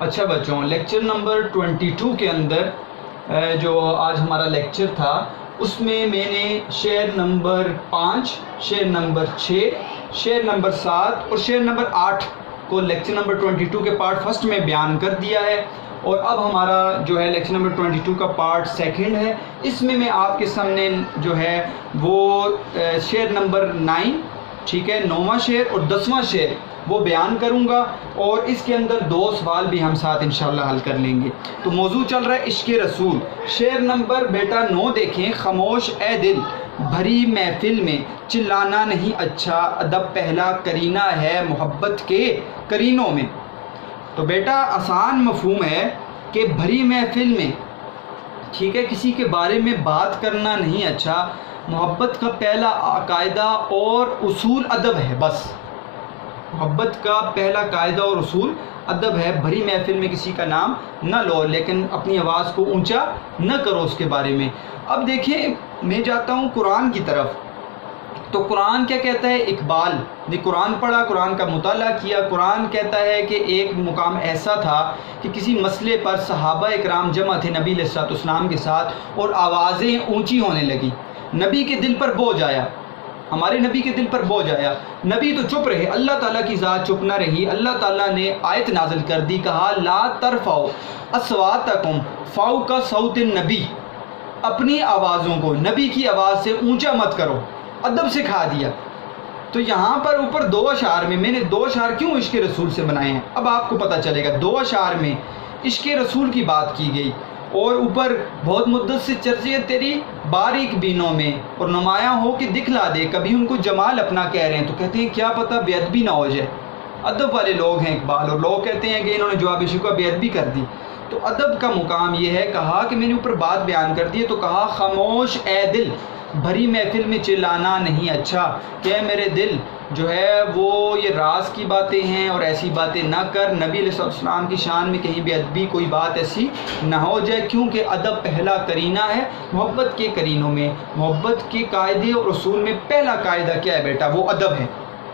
اچھا بچوں، lecture number 22 کے اندر جو آج ہمارا لیکچر تھا اس میں نے شعر نمبر 5، شعر نمبر 6، شعر نمبر 7 اور شعر نمبر 8 کو لیکچر نمبر 22 کے پارٹ فرسٹ میں بیان کر دیا ہے، اور اب ہمارا جو ہے لیکچر نمبر 22 کا پارٹ سیکنڈ ہے۔ اس میں آپ کے سامنے جو ہے وہ شعر نمبر 9، ٹھیک ہے، 9واں شعر اور 10واں شعر وہ بیان کروں گا، اور اس کے اندر 2 سوال بھی ہم ساتھ انشاءاللہ حل کر لیں گے۔ تو موضوع چل رہا ہے عشق رسول۔ شعر نمبر بیٹا 9 دیکھیں، خاموش اے دل بھری محفل میں چلانا نہیں اچھا، ادب پہلا کرینہ ہے محبت کے کرینوں میں۔ تو بیٹا آسان مفہوم ہے کہ بھری محفل میں، ٹھیک ہے، کسی کے بارے میں بات کرنا نہیں اچھا، محبت کا پہلا قاعدہ اور اصول ادب ہے۔ بس محبت کا پہلا قاعدہ اور اصول ادب ہے۔ بھری محفل میں کسی کا نام نہ لو، لیکن اپنی آواز کو اونچا نہ کرو اس کے بارے میں۔ اب دیکھیں، میں جاتا ہوں قرآن کی طرف، تو قرآن کیا کہتا ہے؟ اقبال نے قرآن پڑھا، قرآن کا مطالعہ کیا۔ قرآن کہتا ہے کہ ایک مقام ایسا تھا کہ کسی مسئلے پر صحابہ اکرام جمع تھے نبی علیہ الصلوۃ والسلام کے ساتھ، اور آوازیں اونچی ہونے لگیں۔ نبی کے دل پر بوجھ آیا، ہمارے نبی کے دل پر بوجھ آیا۔ نبی تو چپ رہے، اللہ تعالیٰ کی ذات چپ نہ رہی۔ اللہ تعالیٰ نے آیت نازل کر دی، کہا لا ترفعوا اصواتکم فوق صوت النبی، اپنی آوازوں کو نبی کی آواز سے اونچا مت کرو، ادب سکھا دیا۔ تو یہاں پر اوپر 2 اشعار میں نے 2 اشعار کیوں عشق رسول سے بنائے ہیں، اب آپ کو پتہ چلے گا۔ 2 اشعار میں عشق رسول کی بات کی گئی، اور اوپر بہت مدت سے چرچے تیری باریک بینوں میں، اور نمایاں ہو کہ دکھلا دے، کبھی ان کو جمال اپنا کہہ رہے ہیں تو کہتے ہیں کیا پتہ بے ادبی نہ ہو جائے۔ ادب والے لوگ ہیں اقبال، اور لوگ کہتے ہیں کہ انہوں نے جواب شکوہ بے ادبی کر دی۔ تو ادب کا مقام یہ ہے، کہا کہ میں نے اوپر بات بیان کر دی، تو کہا خاموش اے دل بھری محفل میں چلانا نہیں اچھا، کہ میرے دل جو ہے وہ یہ راز کی باتیں ہیں اور ایسی باتیں نہ کر، نبی علیہ السلام کی شان میں کہیں بے ادبی کوئی بات ایسی نہ ہو جائے، کیونکہ ادب پہلا کرینہ ہے محبت کے کرینوں میں۔ محبت کے قاعدے اور اصول میں پہلا قاعدہ کیا ہے بیٹا؟ وہ ادب ہے،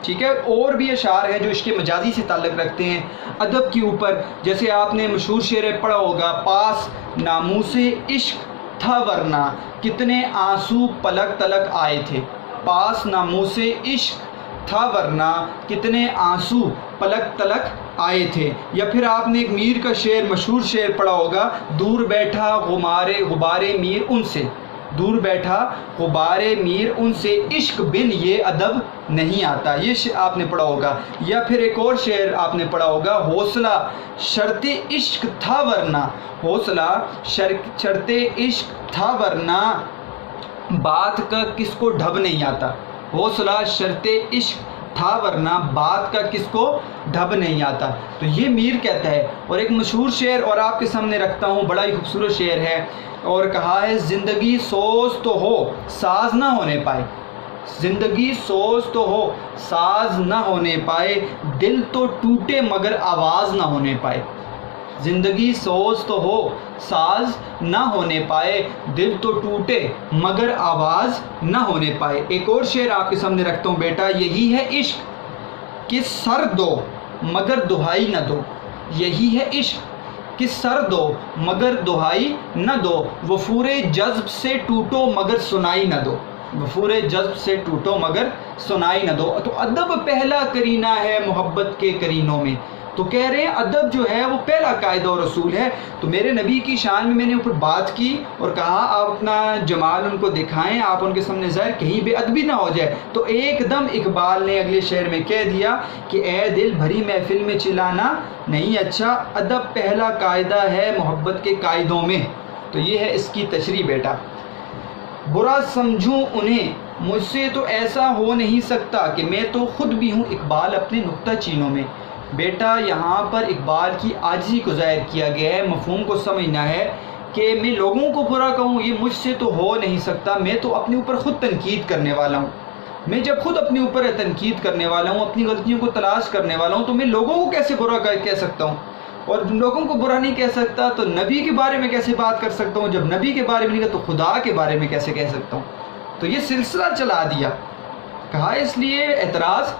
ٹھیک ہے۔ اور بھی اشعار ہیں جو عشق مجازی سے تعلق رکھتے ہیں ادب کے اوپر، جیسے آپ نے مشہور شعر پڑھا ہوگا، پاس ناموس عشق تھا ورنہ کتنے آنسو پلک تلک آئے تھے، پاس ناموس عشق تھا ورنہ کتنے آنسو پلک تلک آئے تھے۔ یا پھر آپ نے ایک میر کا شعر، مشہور شعر پڑھا ہوگا، دور بیٹھا غبار میر ان سے، دور بیٹھا غبار میر ان سے، عشق بن یہ ادب نہیں آتا، یہ آپ نے پڑھا ہوگا۔ یا پھر ایک اور شعر آپ نے پڑھا ہوگا، حوصلہ شرط عشق تھا ورنہ، حوصلہ شرط عشق تھا ورنہ بات کا کس کو ڈھب نہیں آتا، حوصلہ شرط عشق تھا ورنہ بات کا کس کو ڈھب نہیں آتا۔ تو یہ میر کہتا ہے۔ اور ایک مشہور شعر اور آپ کے سامنے رکھتا ہوں، بڑا ہی خوبصورت شعر ہے، اور کہا ہے زندگی سوز تو ہو ساز نہ ہونے پائے، زندگی سوز تو ہو ساز نہ ہونے پائے، دل تو ٹوٹے مگر آواز نہ ہونے پائے، زندگی سوز تو ہو ساز نہ ہونے پائے، دل تو ٹوٹے مگر آواز نہ ہونے پائے۔ ایک اور شعر آپ کے سامنے رکھتا ہوں بیٹا، یہی ہے عشق کہ سر دو مگر دہائی نہ دو، یہی ہے عشق کہ سر دو مگر دہائی نہ دو، وفور جذب سے ٹوٹو مگر سنائی نہ دو، وفور جذب سے ٹوٹو مگر سنائی نہ دو۔ تو ادب پہلا کرینہ ہے محبت کے کرینوں میں۔ تو کہہ رہے ہیں ادب جو ہے وہ پہلا قاعدہ اور اصول ہے۔ تو میرے نبی کی شان میں نے اوپر بات کی اور کہا آپ اپنا جمال ان کو دکھائیں، آپ ان کے سامنے ظاہر کہیں بے ادبی نہ ہو جائے۔ تو ایک دم اقبال نے اگلے شعر میں کہہ دیا کہ اے دل بھری محفل میں چلانا نہیں اچھا، ادب پہلا قاعدہ ہے محبت کے قاعدوں میں۔ تو یہ ہے اس کی تشریح بیٹا۔ برا سمجھوں انہیں مجھ سے تو ایسا ہو نہیں سکتا کہ میں تو خود بھی ہوں اقبال اپنے نکتہ چینوں میں۔ بیٹا یہاں پر اقبال کی عاجزی کو ظاہر کیا گیا ہے، مفہوم کو سمجھنا ہے کہ میں لوگوں کو برا کہوں یہ مجھ سے تو ہو نہیں سکتا، میں تو اپنے اوپر خود تنقید کرنے والا ہوں۔ میں جب خود اپنے اوپر تنقید کرنے والا ہوں، اپنی غلطیوں کو تلاش کرنے والا ہوں، تو میں لوگوں کو کیسے برا کہہ سکتا ہوں؟ اور لوگوں کو برا نہیں کہہ سکتا تو نبی کے بارے میں کیسے بات کر سکتا ہوں؟ جب نبی کے بارے میں نہیں کہا تو خدا کے بارے میں کیسے کہہ سکتا ہوں؟ تو یہ سلسلہ چلا دیا، کہا اس لیے اعتراض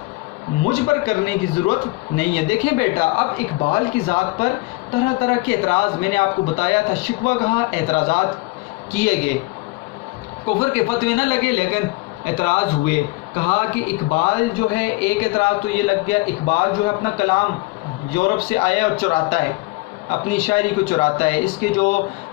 مجھ پر کرنے کی ضرورت نہیں ہے۔ دیکھیں بیٹا، اب اقبال کی ذات پر طرح طرح کے اعتراض میں نے آپ کو بتایا تھا، شکوہ کہا، اعتراضات کیے گئے، کفر کے فتوے نہ لگے لیکن اعتراض ہوئے۔ کہا کہ اقبال جو ہے، ایک اعتراض تو یہ لگ گیا، اقبال جو ہے اپنا کلام یورپ سے آیا اور چراتا ہے، اپنی شاعری کو چراتا ہے، اس کے جو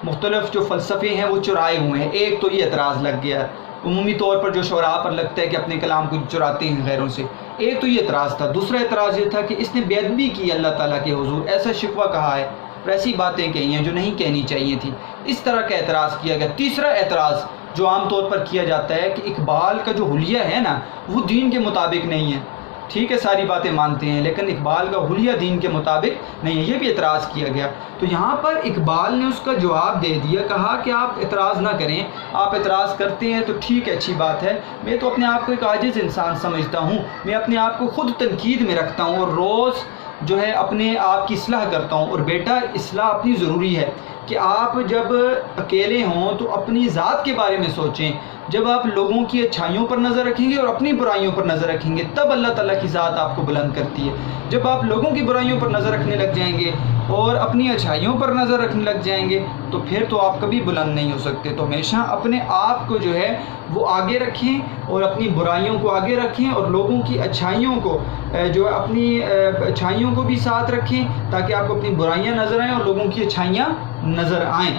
مختلف جو فلسفے ہیں وہ چرائے ہوئے ہیں، ایک تو یہ اعتراض لگ گیا۔ عمومی طور پر جو شعراء پر لگتا ہے کہ اپنے کلام کو چراتے ہیں غیروں سے، ایک تو یہ اعتراض تھا۔ دوسرا اعتراض یہ تھا کہ اس نے بے ادبی کی اللہ تعالیٰ کے حضور، ایسا شکوہ کہا ہے اور ایسی باتیں کہی ہیں جو نہیں کہنی چاہیے تھی، اس طرح کا اعتراض کیا گیا۔ تیسرا اعتراض جو عام طور پر کیا جاتا ہے کہ اقبال کا جو حلیہ ہے نا وہ دین کے مطابق نہیں ہے، ٹھیک ہے ساری باتیں مانتے ہیں لیکن اقبال کا حلیہ دین کے مطابق نہیں ہے، یہ بھی اعتراض کیا گیا۔ تو یہاں پر اقبال نے اس کا جواب دے دیا، کہا کہ آپ اعتراض نہ کریں، آپ اعتراض کرتے ہیں تو ٹھیک ہے، اچھی بات ہے، میں تو اپنے آپ کو ایک عاجز انسان سمجھتا ہوں، میں اپنے آپ کو خود تنقید میں رکھتا ہوں اور روز جو ہے اپنے آپ کی اصلاح کرتا ہوں، اور بیٹا اصلاح اپنی ضروری ہے کہ آپ جب اکیلے ہوں تو اپنی ذات کے بارے میں سوچیں، جب آپ لوگوں کی اچھائیوں پر نظر رکھیں گے اور اپنی برائیوں پر نظر رکھیں گے تب اللہ تعالیٰ کی ذات آپ کو بلند کرتی ہے۔ جب آپ لوگوں کی برائیوں پر نظر رکھنے لگ جائیں گے اور اپنی اچھائیوں پر نظر رکھنے لگ جائیں گے تو پھر تو آپ کبھی بلند نہیں ہو سکتے۔ تو ہمیشہ اپنے آپ کو جو ہے وہ آگے رکھیں اور اپنی برائیوں کو آگے رکھیں اور لوگوں کی اچھائیوں کو جو اپنی اچھائیوں کو بھی ساتھ رکھیں تاکہ آپ کو اپنی برائیاں نظر آئیں اور لوگوں کی اچھائیاں نظر آئیں۔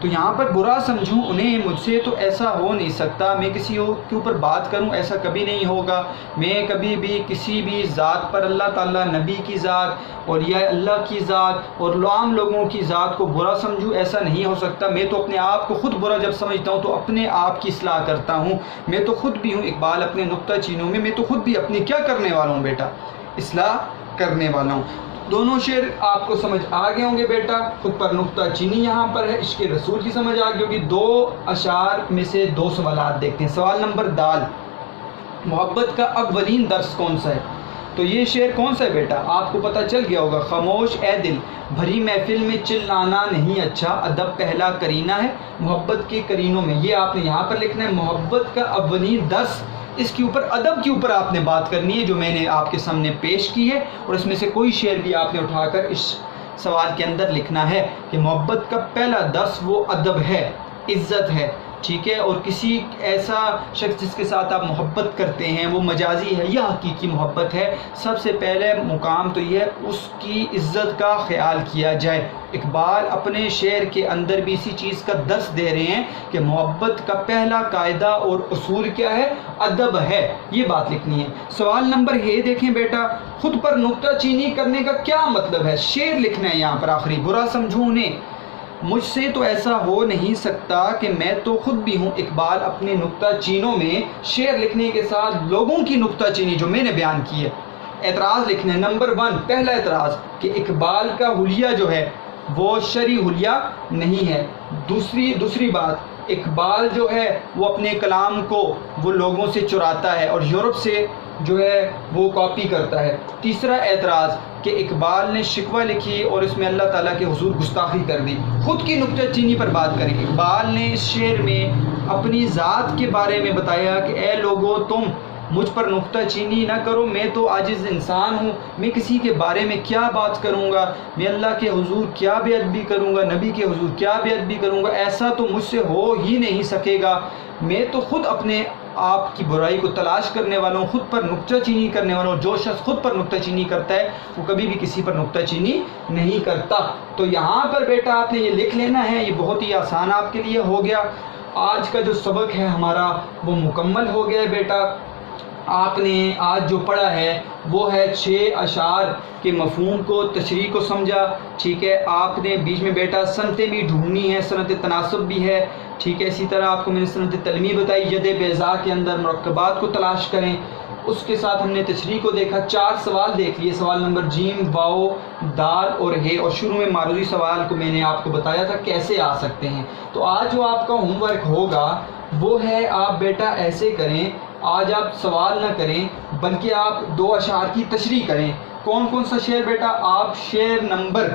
تو یہاں پر برا سمجھوں انہیں، مجھ سے تو ایسا ہو نہیں سکتا، میں کسی کے اوپر بات کروں ایسا کبھی نہیں ہوگا، میں کبھی بھی کسی بھی ذات پر، اللہ تعالیٰ، نبی کی ذات اور یا اللہ کی ذات اور عام لوگوں کی ذات کو برا سمجھوں، ایسا نہیں ہو سکتا۔ میں تو اپنے آپ کو خود برا جب سمجھتا ہوں تو اپنے آپ کی اصلاح کرتا ہوں، میں تو خود بھی ہوں اقبال اپنے نکتہ چینوں میں تو خود بھی اپنی کیا کرنے والا ہوں بیٹا، اصلاح کرنے والا ہوں۔ دونوں شعر آپ کو سمجھ آ گئے ہوں گے بیٹا، خود پر نکتہ چینی یہاں پر ہے، عشق رسول کی سمجھ آ گئی ہوگی۔ دو اشعار میں سے دو سوالات دیکھتے ہیں۔ سوال نمبر دال، محبت کا اولین درس کون سا ہے؟ تو یہ شعر کون سا ہے بیٹا؟ آپ کو پتہ چل گیا ہوگا، خاموش اے دل بھری محفل میں چلانا نہیں اچھا، ادب پہلا کرینہ ہے محبت کے کرینوں میں۔ یہ آپ نے یہاں پر لکھنا ہے، محبت کا اولین درس، اس کے اوپر ادب کے اوپر آپ نے بات کرنی ہے جو میں نے آپ کے سامنے پیش کی ہے، اور اس میں سے کوئی شعر بھی آپ نے اٹھا کر اس سوال کے اندر لکھنا ہے کہ محبت کا پہلا درس وہ ادب ہے، عزت ہے، ٹھیک ہے، اور کسی ایسا شخص جس کے ساتھ آپ محبت کرتے ہیں وہ مجازی ہے یا حقیقی محبت ہے، سب سے پہلے مقام تو یہ اس کی عزت کا خیال کیا جائے۔ اقبال اپنے شعر کے اندر بھی اسی چیز کا درس دے رہے ہیں کہ محبت کا پہلا قاعدہ اور اصول کیا ہے؟ ادب ہے، یہ بات لکھنی ہے۔ سوال نمبر ہے دیکھیں بیٹا، خود پر نکتہ چینی کرنے کا کیا مطلب ہے؟ شعر لکھنا ہے یہاں پر آخری، برا سمجھوں انہیں، مجھ سے تو ایسا ہو نہیں سکتا کہ میں تو خود بھی ہوں اقبال اپنے نکتہ چینوں میں شعر لکھنے کے ساتھ لوگوں کی نکتہ چینی جو میں نے بیان کی ہے، اعتراض لکھنا ہے۔ نمبر 1 پہلا اعتراض کہ اقبال کا حلیہ جو ہے وہ شرعی حلیہ نہیں ہے۔ دوسری بات، اقبال جو ہے وہ اپنے کلام کو وہ لوگوں سے چراتا ہے اور یورپ سے جو ہے وہ کاپی کرتا ہے۔ تیسرا اعتراض کہ اقبال نے شکوہ لکھی اور اس میں اللہ تعالیٰ کے حضور گستاخی کر دی۔ خود کی نکتہ چینی پر بات کریں، اقبال نے اس شعر میں اپنی ذات کے بارے میں بتایا کہ اے لوگو تم مجھ پر نکتہ چینی نہ کرو، میں تو عاجز انسان ہوں، میں کسی کے بارے میں کیا بات کروں گا، میں اللہ کے حضور کیا بے ادبی کروں گا، نبی کے حضور کیا بے ادبی کروں گا، ایسا تو مجھ سے ہو ہی نہیں سکے گا، میں تو خود اپنے آپ کی برائی کو تلاش کرنے والا ہوں، خود پر نکتہ چینی کرنے والا ہوں۔ جو شخص خود پر نکتہ چینی کرتا ہے وہ کبھی بھی کسی پر نکتہ چینی نہیں کرتا۔ تو یہاں پر بیٹا آپ نے یہ لکھ لینا ہے، یہ بہت ہی آسان آپ کے لیے ہو گیا۔ آج کا جو سبق ہے ہمارا وہ مکمل ہو گیا ہے بیٹا۔ آپ نے آج جو پڑھا ہے وہ ہے 6 اشعار کے مفہوم کو، تشریح کو سمجھا، ٹھیک ہے۔ آپ نے بیچ میں بیٹا سنتیں بھی ڈھونڈنی ہے، سنت تناسب بھی ہے، ٹھیک ہے۔ اسی طرح آپ کو میں نے سنت تلمی بتائی، ید بیضاء کے اندر مرکبات کو تلاش کریں، اس کے ساتھ ہم نے تشریح کو دیکھا، 4 سوال دیکھ لیے، سوال نمبر جیم، واو، دال اور ہے، اور شروع میں معروضی سوال کو میں نے آپ کو بتایا تھا کیسے آ سکتے ہیں۔ تو آج جو آپ کا ہوم ورک ہوگا وہ ہے آپ بیٹا ایسے کریں، آج آپ سوال نہ کریں بلکہ آپ 2 اشعار کی تشریح کریں۔ کون کون سا شعر بیٹا؟ آپ شعر نمبر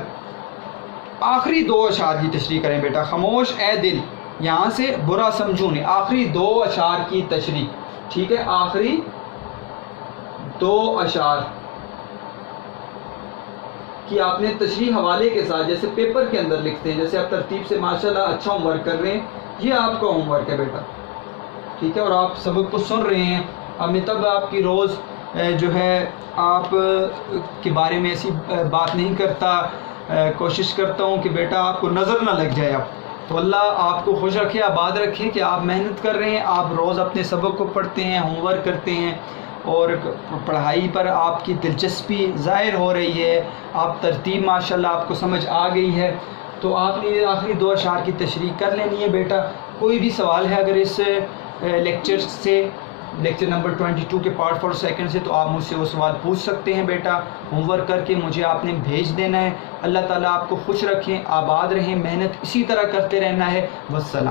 آخری 2 اشعار کی تشریح کریں بیٹا، خاموش اے دل، یہاں سے برا سمجھوں نے، آخری 2 اشعار کی تشریح، ٹھیک ہے، آخری 2 اشعار کہ آپ نے تشریح حوالے کے ساتھ جیسے پیپر کے اندر لکھتے ہیں، جیسے آپ ترتیب سے ماشاءاللہ اچھا ہوم ورک کر رہے ہیں، یہ آپ کا ہوم ورک ہے بیٹا، ٹھیک ہے، اور آپ سبق کو سن رہے ہیں۔ میں تب آپ کی روز جو ہے آپ کے بارے میں ایسی بات نہیں کرتا، کوشش کرتا ہوں کہ بیٹا آپ کو نظر نہ لگ جائے۔ اب تو اللہ آپ کو خوش رکھے، آباد رکھے کہ آپ محنت کر رہے ہیں، آپ روز اپنے سبق کو پڑھتے ہیں، ہوم ورک کرتے ہیں، اور پڑھائی پر آپ کی دلچسپی ظاہر ہو رہی ہے، آپ ترتیب ماشاءاللہ آپ کو سمجھ آ گئی ہے۔ تو آپ نے یہ آخری 2 اشعار کی تشریح کر لینی ہے بیٹا۔ کوئی بھی سوال ہے اگر اس لیکچر سے، لیکچر نمبر 22 کے پارٹ 4 سیکنڈ سے، تو آپ مجھ سے وہ سوال پوچھ سکتے ہیں بیٹا، ہوم ورک کر کے مجھے آپ نے بھیج دینا ہے۔ اللہ تعالیٰ آپ کو خوش رکھیں، آباد رہیں، محنت اسی طرح کرتے رہنا ہے۔ والسلام۔